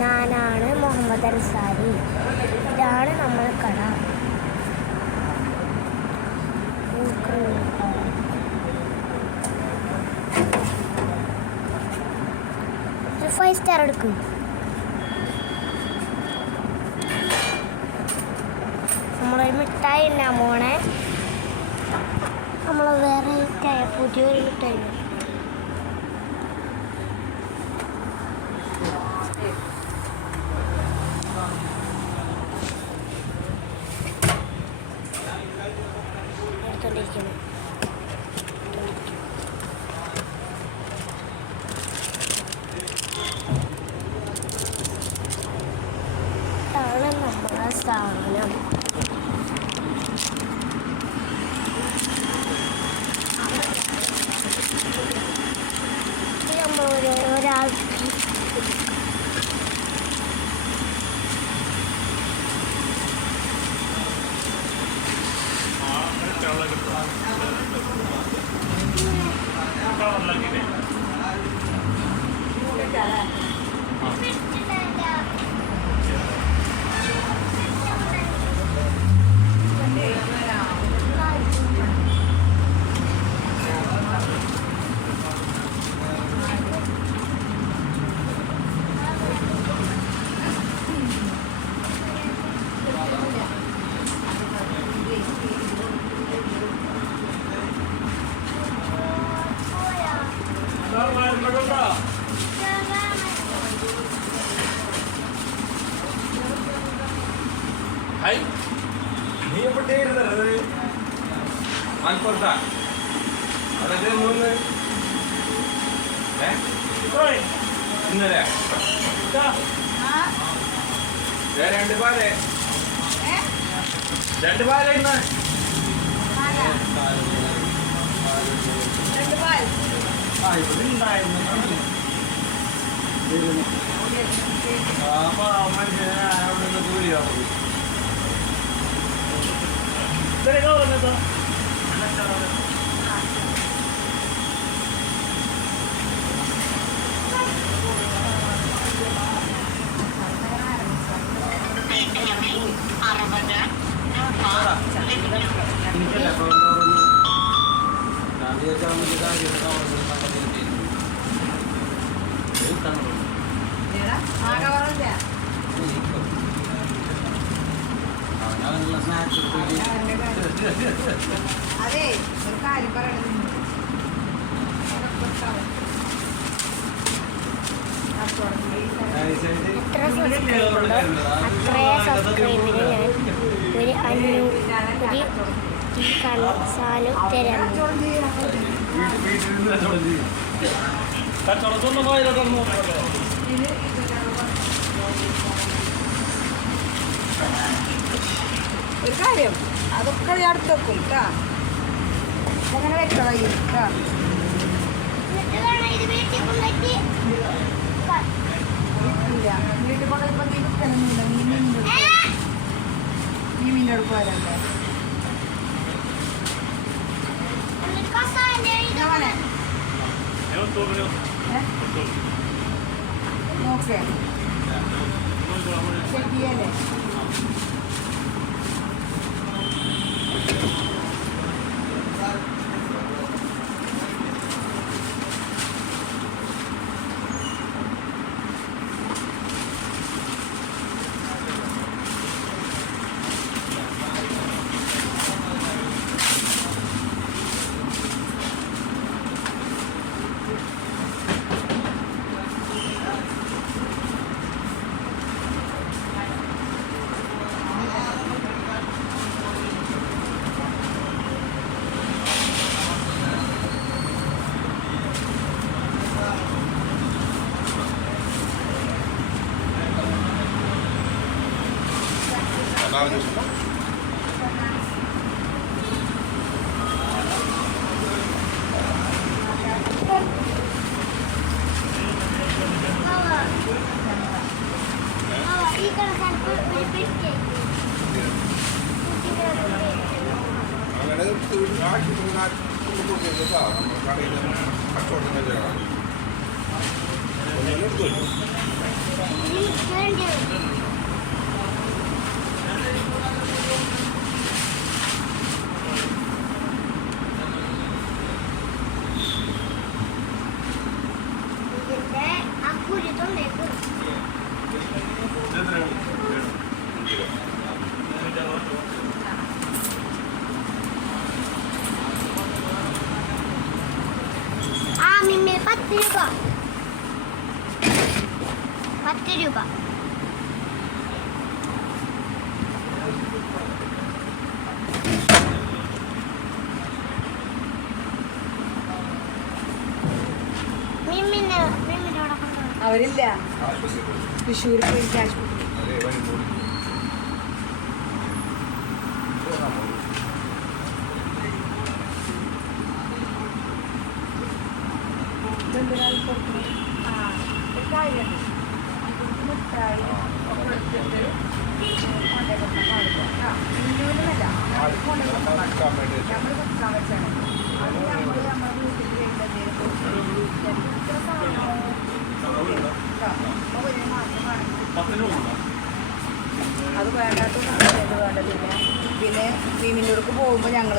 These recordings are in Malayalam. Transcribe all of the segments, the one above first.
ഞാനാണ് മുഹമ്മദ് അൻസാരി. ഇതാണ് നമ്മളെ കട. ഒരു 5 സ്റ്റാർ എടുക്കും. നമ്മളൊരു മിഠായി ഉണ്ടാ മോണെ. നമ്മൾ വേറെ പുതിയൊരു മിഠായി എടുത്തോണ്ടിരിക്കുന്നു. ഇതാണ് നമ്മളെ സ്ഥാപനം. ഒരാൾക്ക് Hai, ni apa dia ada? Mantor tak? Ada dia mana? Oi, ini dia. Dah. Dia rendu balik. Rendu balik mana? Mana? Rendu balik. Ah, itu dah ini. Apa macam ni? Apa tu dulu ya? Dari kau mana tu? അതെ ഒരു കാര്യം പറയണത് എത്ര സബ്സ്ക്രൈബുണ്ടോ അത്രയും സബ്സ്ക്രൈബിന് ഞാൻ ഒരു കണസാലും തരാം. ഒരു കാര്യം അതൊക്കെ ഞാൻ അടുത്ത് വെക്കും കേട്ടാ. അങ്ങനെ വെക്കണം കേട്ടാ. ഇല്ല വീട്ടിൽ കൊണ്ട് ഇപ്പം നീ വെക്കണമെന്നില്ല. നീ മീനോട് പോരല്ലേ നോക്കേ ശരിയല്ലേ. Good. 10 രൂപ. അവരില്ല തൃശ്ശൂർ പോയി ആശുപത്രി. ഇതെന്തിനാണ് കൊടുക്കുന്നത്? ഒരു കാര്യമുണ്ട്. മിഠായി ഒക്കെ എടുത്തിട്ട് കൊണ്ടേ കൊടുക്കാൻ പാടില്ല. ഇന്നുവിനല്ല കൊണ്ടേ കൊടുക്കാൻ പാടില്ല. നമ്മൾ വെക്കാൻ വെച്ചാണ് അത് നമ്മൾ നമ്മുടെ വീട്ടിൽ വരുന്നത് എത്ര സാധനമാണ് അത് വേണ്ടാത്ത വേണ്ടത്. പിന്നെ ഭീമിൻ്റെ അടുക്ക് പോകുമ്പോൾ ഞങ്ങൾ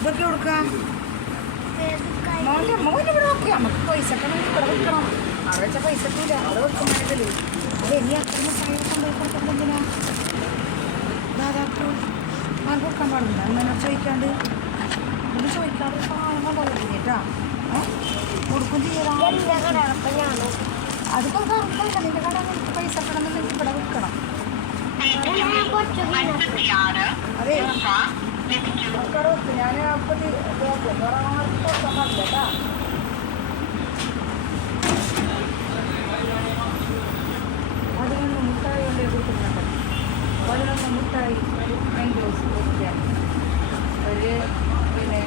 ഇതൊക്കെ കൊടുക്കാം. മോൻ്റെ അമ്മ ഇവിടെ നോക്കി നമുക്ക് പൈസ ഒക്കെ ഇവിടെ വെക്കണം. അവിടെ വെച്ചാൽ പൈസ കിട്ടില്ല. അവിടെ വെക്കാൻ വേണ്ടത് അത് ഇനി അത്ര മസാല കൊണ്ടുപോയി കൊടുക്കാൻ എന്തിനാ ദാദാക്ക് ഞാൻ കൊടുക്കാൻ പാടില്ല. അങ്ങനെ ചോദിക്കാണ്ട് ഇത് ചോദിക്കാണ്ട് സാധനം കൊണ്ടുപോകും കേട്ടാ. കൊടുക്കും ചെയ്യാം. അത് കൊടുക്കാം. നിന്റെ കട പൈസ കിടന്നുണ്ടെങ്കിൽ ഇവിടെ വെക്കണം. അതെ കട വെക്കും. ഞാൻ അപ്പോൾ കൊടുക്കാൻ പാടില്ല കേട്ടാ. അതിനൊന്ന് മുട്ടായി കൊണ്ടേ കൊടുക്കുന്നുണ്ട്. അതിനൊന്ന് മുട്ടായി മാംഗോസ് കൊടുക്കാൻ ഒരു പിന്നെ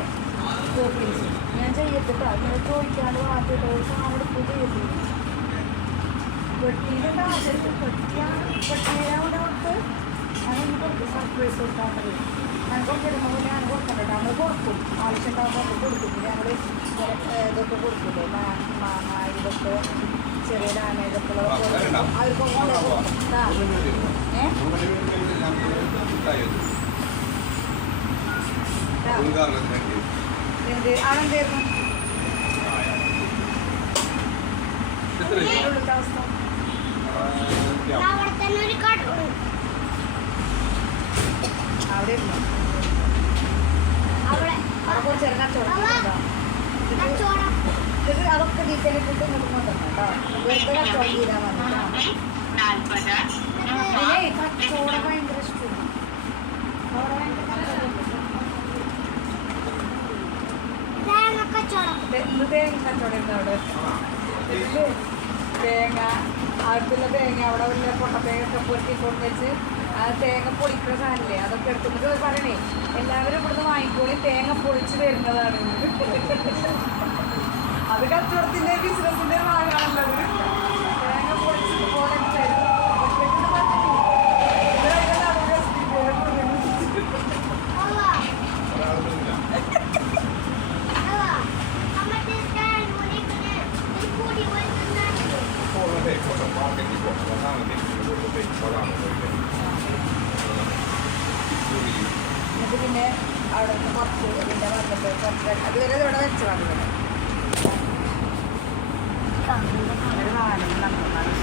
കോപ്പിൻസ് ഞാൻ ചെയ്യത്തിട്ടാ. അങ്ങനെ ചോദിക്കാണ്ട് ആദ്യമായിട്ട് ഒരു സാധനം എടുക്കും ചെയ്യത്തില്ല. വെട്ടിയിലുണ്ട് ആദ്യം വെട്ടിയാവിടെ കൊടുത്ത് അതൊന്ന് കൊടുക്കും. സർപ്രൈസ് കൊടുക്കാൻ മതി. ഞാൻ കൊടുത്തിടുമ്പോൾ ഞാൻ കൊടുക്കണ്ട. നമ്മൾ കൊടുക്കും. ആവശ്യം ഉണ്ടാകുമ്പോൾ കൊടുക്കും. ഞങ്ങൾ ഇതൊക്കെ കൊടുക്കില്ലേ മാങ്ങ ഇതൊക്കെ ചെറിയ നാന ഇതൊക്കെ അവർക്ക് കൊണ്ട് ആണെന്തായിരുന്നു അവസ്ഥ? അവിടെ ഇരുന്നു അപ്പോൾ ചെറിയ കച്ചവടം അതൊക്കെ ഡീറ്റെയിൽ ഇട്ടിട്ട് ഇങ്ങോട്ട് കൊണ്ടുവരണം കേട്ടോ. വെറുതെ കച്ചവടം ചെയ്താൽ മതി. പിന്നെ കച്ചവടം ഭയങ്കര ഇഷ്ടമാണ്. എന്ത് തേങ്ങ കച്ചവടം ഉണ്ട് അവിടെ? തേങ്ങ അടുത്തുള്ള തേങ്ങ അവിടെ വല്ല പൊട്ടത്തേങ്ങൊക്കെ പൊരുത്തി കൊണ്ടുവച്ച് ആ തേങ്ങ പൊളിക്കുന്ന സാധനമില്ലേ അതൊക്കെ എടുത്തിട്ട് പറയണേ എല്ലാവരും ഇവിടുന്ന് വാങ്ങിക്കോളി തേങ്ങ പൊളിച്ച് തരുന്നതാണ്. അത് കച്ചവടത്തിൻ്റെ ബിസിനസിൻ്റെ ഭാഗമാണുള്ളത്. തേങ്ങ പൊളിച്ച് പോലെ തരും. എന്നിട്ട് പിന്നെ അവിടെ നിന്ന് കുറച്ച് പിന്നെ വന്നിട്ട് കുറച്ച് അതുവരെ ഇവിടെ വെച്ച് വന്നത് ഒരു നാലും നന്നാണ്.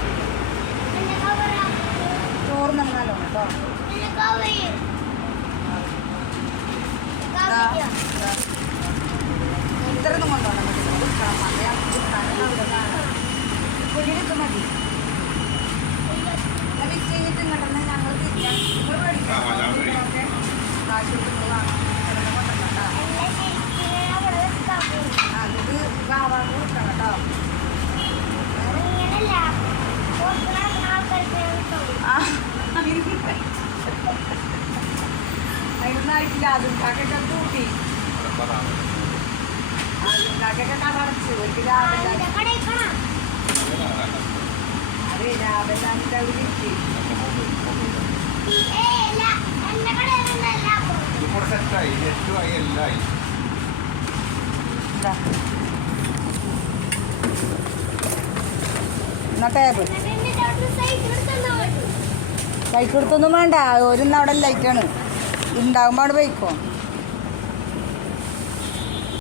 ചോറ് നന്നാലോ കേട്ടോ. ഇത്രയൊന്നും കൊണ്ടുപോകണം മതി. കൊടുക്കണം അറിയാം കൊടുക്കാനും അവിടെ കാണാം. കുഞ്ഞിനൊക്കെ മതി. വിറ്റ് കഴിഞ്ഞിട്ട് ഇങ്ങോട്ടെന്ന് ഞങ്ങൾ തിരിക്കാം. നിങ്ങൾ മേടിക്കാം. കാശ് കൊടുക്കുന്നതാണ് കൊണ്ടുവന്നോ. അതിത് വാവാൻ കൊടുക്കണം കേട്ടോ. അതിനൊന്നായിട്ടില്ല. അതുണ്ടാക്കൊക്കെ കൂട്ടി അതുണ്ടാക്കൊക്കെ കടച്ച് ഒരു രാവിലെ അതെ രാവിലെ അവർ കിട്ടി. എന്നാ ടേബിൾ കൈ കൊടുത്തൊന്നും വേണ്ട. ഒരു അവിടെ ലൈറ്റാണ് ഉണ്ടാകുമ്പോൾ അവിടെ പോയിക്കോ.